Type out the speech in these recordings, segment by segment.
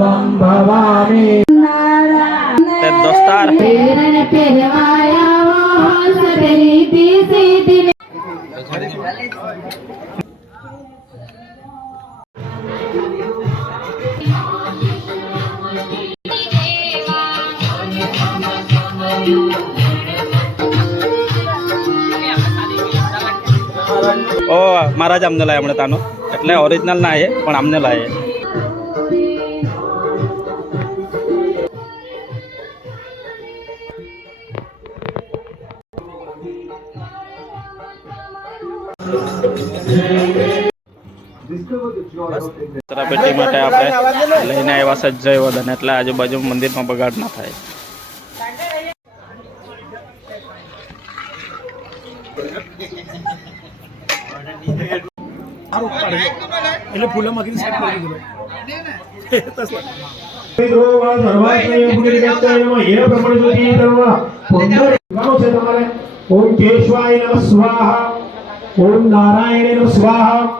ભવમ ભવામી તે દોસ્તાર પ્રેરણ પહેરવાયા સરેતી સીધી ઓ મારા જ આમને લાયા હમણાં તાનો એટલે ઓરિજિનલ ના એ પણ આમને લાયે પેટી માટે આપણે લઈને આવ્યા સજ્જય વદન એટલે આજુબાજુ મંદિરમાં બગાડ ના થાય એટલે ફૂલોમાંથી સાઈડ કરી દીધો ઓમ કેશવાય નમ સ્વાહા ઓમ નારાયણ નમ સ્વાહા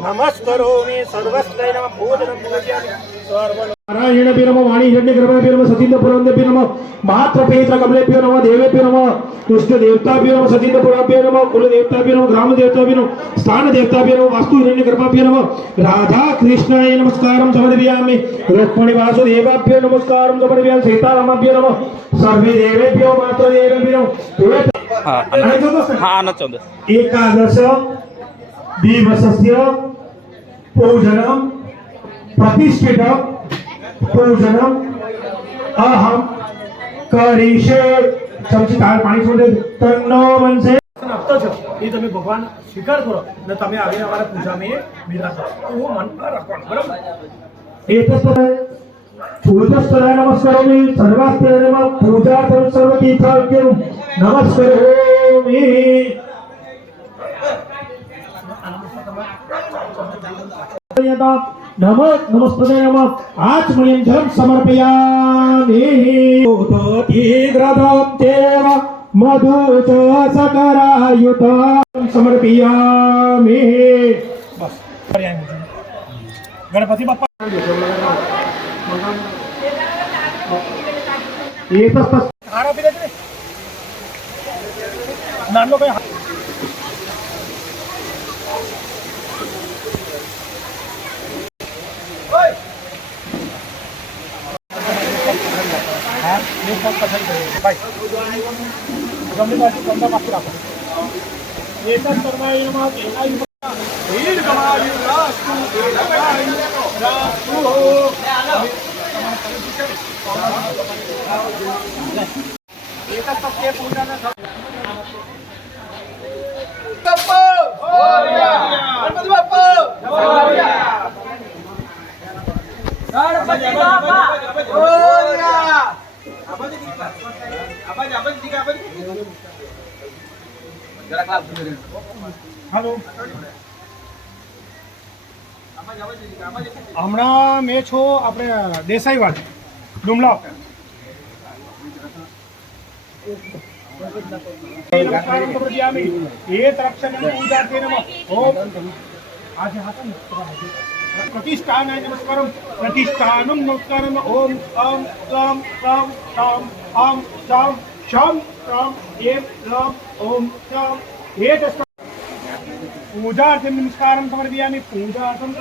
నమస్కరోమి సర్వస్వై నమ భోజనం భోజయామి నారాయణభ్య నమ వాణీహిరణ్యగర్భాభ్య నమ సతీంద్రపురంభ్య నమ మాత్రపేత్ర కమలేభ్యో నమ దేవేభ్యో నమ దుష్టదేవతాభ్యో నమ సతీంద్రపురాభ్యో నమ కులదేవతాభ్యో నమ గ్రామదేవతాభ్యో నమ స్థానదేవతాభ్యో నమ వాస్తు హిరణ్యగర్భాభ్యో నమ రాధాకృష్ణాయ నమస్కారం సమర్పయామి రుక్మిణి వాసుదేవాభ్యో నమస్కారం సమర్పయామి సీతారామాభ్యో నమ సర్వే దేవేభ్యో మాత్రదేవేభ్యో అనొచ్చు ఏకాదశ दिवसस्य पूजनं प्रतिष्ठित पूजनम् अहं करिष्ये चमची તાળ પાણી છોડે તન્નો મનસે આપતો છો એ તમે ભગવાન સ્વીકાર કરો અને તમે આવીને અમારા પૂજામાં એ બિરાજો તો હું મન પર રાખવાનું બરાબર एतस्य पूजस्तराय नमस्करोमि सर्वास्ते नमः पूजार्थं सर्वतीर्थाख्यं नमस्करोमि नमः नमस्ते नमः आत्मयं धर्म समर्पयामि। भूतोऽतिग्रदं देव मधु च सकरायुतं समर्पयामि गणपति बाप्पा ये तो बस खाना पीने के પસંદ કર્યું ગણપતિ બાપા હાલો હમણાં મેં છો આપણે દેસાઈવાડ ડુમલા નમસ્કારं प्रपद्यामि एतरक्षणं पूजार्थे नमः ॐ आज हातं प्रतिष्ठानाय नमस्कारं प्रतिष्ठानं नमस्कारम् ॐ अं तं तं तं अं तं शं तं एं लं ॐ तं एतस्य तो पूजा नमस्कार समर्पयामि पूजार्थं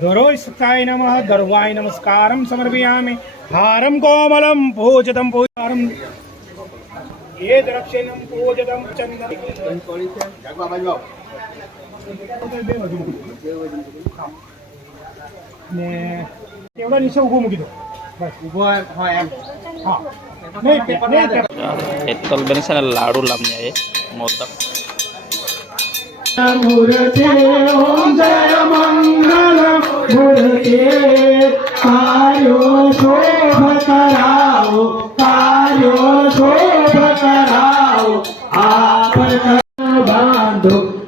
दुरोष्ठाय नमः गर्वाय नमस्कार समर्पयामि। हारं कोमल पूजित पूजा ये दक्षिणं पूजितं चन्दनं। ને એવડા નીચે ઊભો મૂકી દો. બસ. ઊભો એમ. હા. છે ને લાડુ આવે મોદક મૂર્તે ઓમ જય મંગલ મૂર્તે કાર્યો શોભ કરાવો કાર્યો શોભ કરાવો.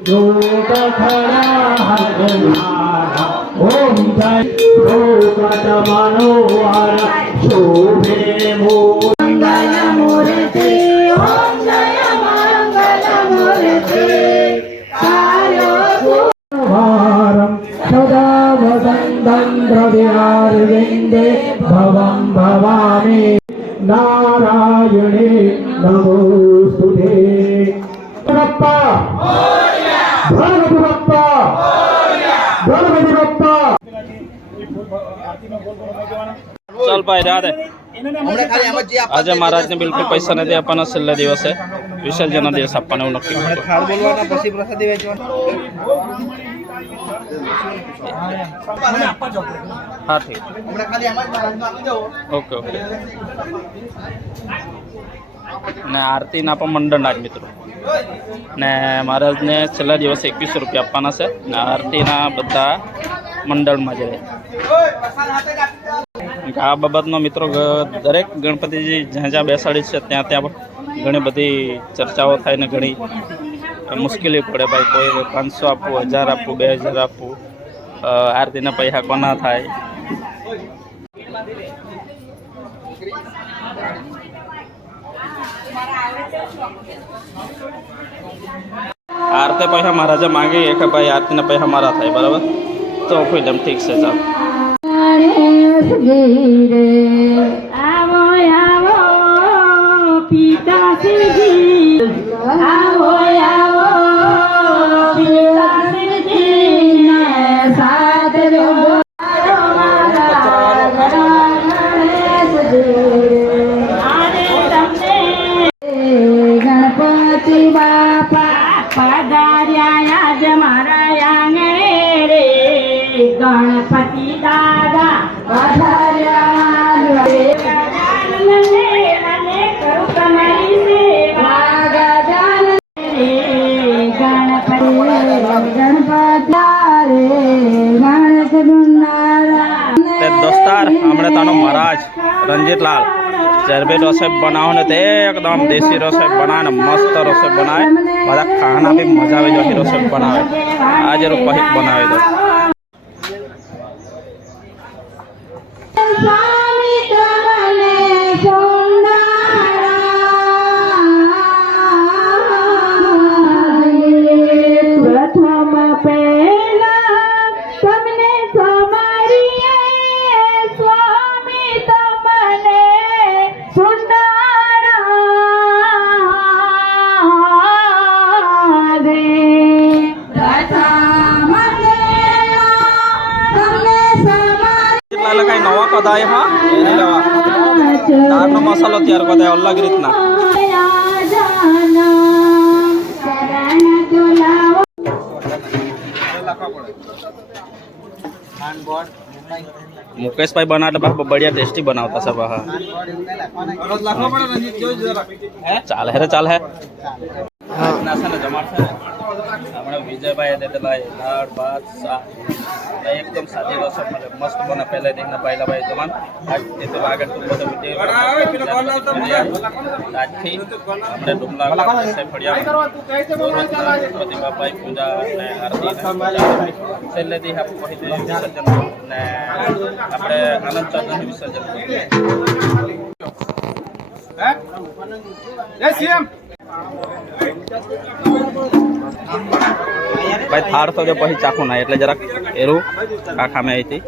ভূত খরা হারা ওম জয় ভূত মনোহর শোভে মঙ্গল মূর্তি ওম জয় মঙ্গল মূর্তি সদা ভসন্দম দ্রবিহারবিন্দে ভবম ভবামি নারায়ণে নমো ચાલ ભાઈ રાધે આજે મહારાજને બિલકુલ પૈસા નથી આપવાના છેલ્લા દિવસે વિસર્જનના દિવસ આપવાના એવું નક્કી કર્યું. થાળ બોલવાના પછી પ્રસાદી વેચવાના હા ઠીક. હમણાં ખાલી એમ જ મહારાજને આપી દો ઓકે ઓકે. ને આરતીના પણ મંડળના જ મિત્રો. ને મહારાજને છેલ્લા દિવસે એકવીસો રૂપિયા આપવાના છે. ને આરતીના બધા મંડળમાં જ આ બાબતનો મિત્રો દરેક ગણપતિજી જ્યાં જ્યાં બેસાડી છે, ત્યાં ત્યાં ઘણી બધી ચર્ચાઓ થાય ને ઘણી મુશ્કેલી પડે ભાઈ. કોઈ પાંચસો આપવું, હજાર આપવું, બે હજાર આપવું આરતીના પૈસા કોના થાય? આરતી પૈસા મહારાજે માંગી કે ભાઈ આરતીના પૈસા મારા થાય, બરાબર? તો કોઈ દમ ઠીક છે આવો આવો આવો તાનો મહારાજ રંજીતલાલ. ચરબી રસોઈ બનાવો ને તે એકદમ દેશી રસોઈ બનાવે ને મસ્ત રસોઈ બનાવે. બધા ખાના બી મજા આવે જેવી રસોઈ બનાવે. આજે રૂપ બનાવી તો તૈયાર કદાય અલગ રીતના મુકેશભાઈ બનાવે એટલે બઢિયા ટેસ્ટી બનાવતા છે બા ચાલે હે રે ચાલે હે વિજયભાઈ પેલા દાળ ભાત શાક એકદમ સાદી રસમ મળે. મસ્ત બને પહેલા દેખના પહેલા ભાઈ જમાન આજ તે આગળ તો બધો આજથી આપણે ડુમલા ફળિયા ગણપતિ પૂજા અને આરતી છેલ્લેથી આપણે વિસર્જન ને આપણે આનંદ ચંદ્ર વિસર્જન કરીએ જય શ્યામ ભાઈ થાળ તો જો પછી ચાખું ના એટલે જરાક એરું કાખામે આવી હતી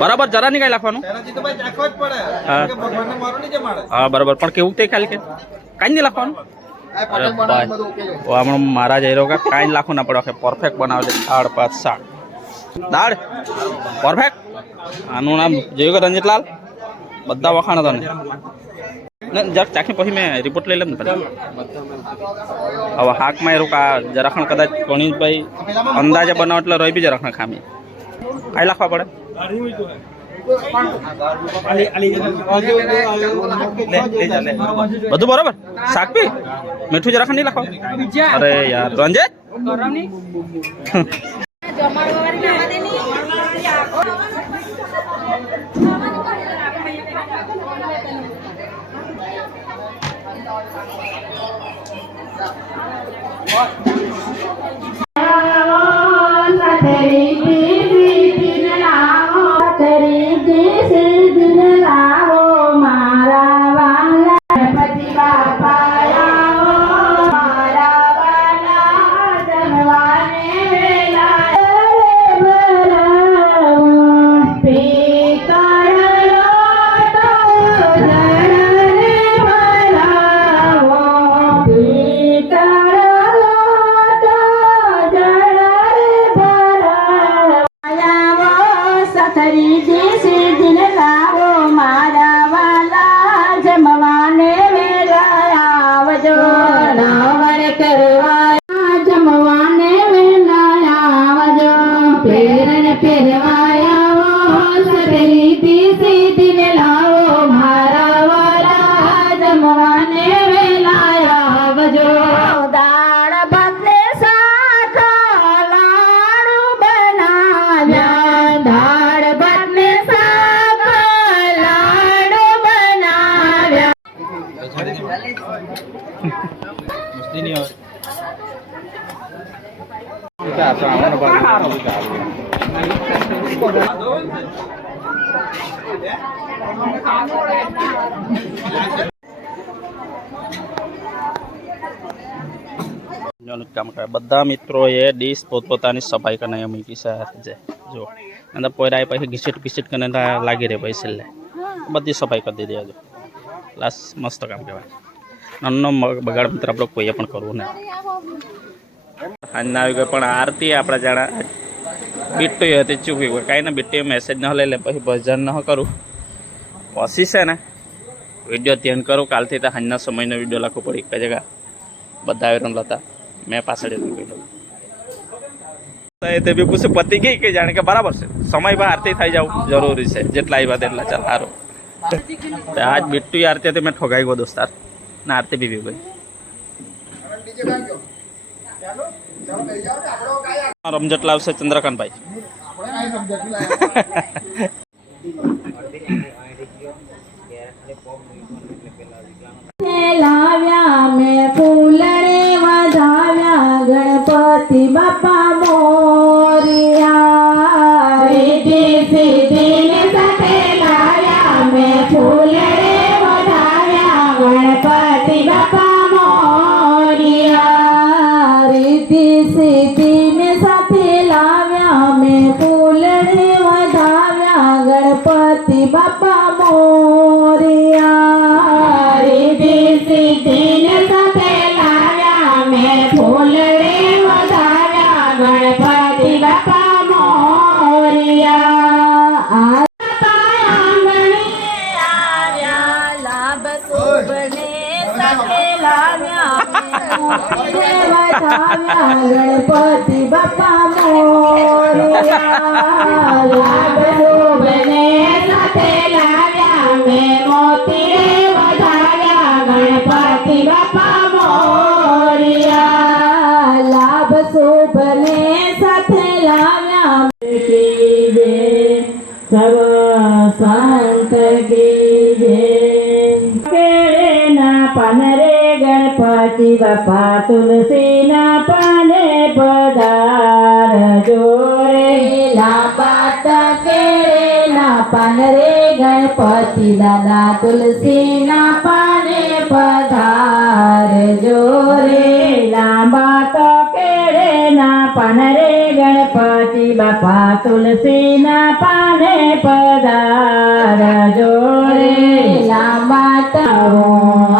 બરાબર જરા નહીં કઈ લાખવાનું તેનાથી તો ભાઈ ચાખવો જ પડે હા. કે ભગવાનને મારો નહીં જમાડે હા બરાબર પણ કેવું તે ખાલી કે કાંઈ નહીં લાખવાનું આ અરે પટેલ બનાવવાનું બધું ભાઈ okay છે. ઓ હમણાં મારા જઈ રહ્યો કે કાંઈ જ લાખવું ના પડે પરફેક્ટ બનાવે છે દાળ ભાત શાક દાળ પરફેક્ટ આનું નામ જોયું કે રંજીતલાલ બધા વખાણ તને ને જરાક ચાખી પછી મેં રિપોર્ટ લઈ લઉં ને પછી હવે હાકમાં એવું કા જરાખણ કદાચ ગણેશભાઈ અંદાજે બનાવો એટલે રહી બી જરાખણ ખામી કાંઈ લાખવા પડે બધું બરોબર શાક બી મીઠું જરા નહીં લખો અરે યાર રંજે કામ કરે બધા મિત્રોએ ડીશ પોતપોતાની સફાઈ કરીને મૂકી છે જે જો અંદર પોયરા પછી ઘીસીટ ઘીસીટ કરીને લા- લાગી રહે પછી છેલ્લે બધી સફાઈ કરી દીધી હજુ લાસ મસ્ત કામ કહેવાય નાનો મ- બગાડ મિત્ર આપણે કોઈએ પણ કરવું નહીં. સાંજના આવી ગયો પણ આરતી આપણા જાણા, બીટ્ટુ હતી, ચૂકી ગયો કાંઈ ને, બીટ્ટુએ મેસેજ ન લઈ લે, પછી ભજન ન કરું. પછી છે ને વીડિયો ધ્યાન કરું. કાલથી તો સાંજના સમયનો વીડિયો લખવો પડી એક જગા બધા આવીને લતા મેં પાછળ એ તે બી પૂછ્યું પતી ગઈ કે જાણે કે બરાબર છે. સમય બહાર આરતી થઈ જાવ જરૂરી છે. જેટલા આવ્યા તેટલા ચાલ, સારું. આજ બિટ્ટુ આરતી હતી, મેં ઠોગાઈ ગયો દોસ્તાર. ના આરતી બી ગઈ રમઝટ લાવશે ચંદ્રકાંતભાઈ ગણપતિ બાપા મોરિયા પાન રે ગણપતિ બાપા તુલસીના પાને પધારજો જોરે લાંબા કેળેના પાન રે ગણપતિ દાદા તુલસીના પાને પધાર જોરે લાંબા તો કેળેના પાન રે ગણપતિ બાપા તુલસીના પાને પધાર જોરે લાંબા તાવો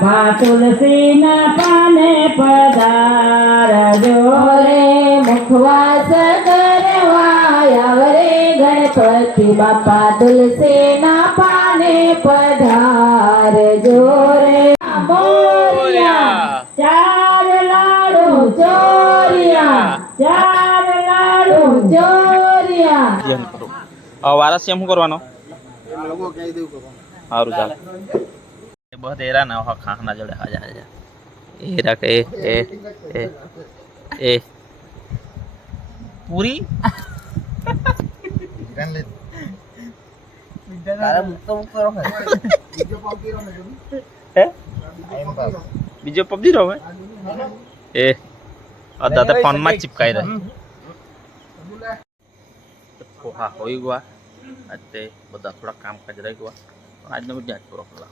બાપા તુલસીના પાને પધારજો. રે મુખવાસ કરવા આવરે ગણપતિ બાપા તુલસીના પાને પધારજો રે. મોરિયા ચાર લાડુ ચોરિયા ચાર લાડુ ચોરિયા. વારસ એમ શું કરવાનો? સારું ચાલ. બહત એરા ના હો ખાના જોડે હાજા હાજા એ રાખ એ એ એ એ પૂરી હે? બીજો પબજી રમે એ આ દાદા ફોનમાં જ ચિપકાઈ રહે હા હોઈ ગયા આજે બધા થોડા કામકાજ રહી ગયા આજનો આજ પૂરો કરવા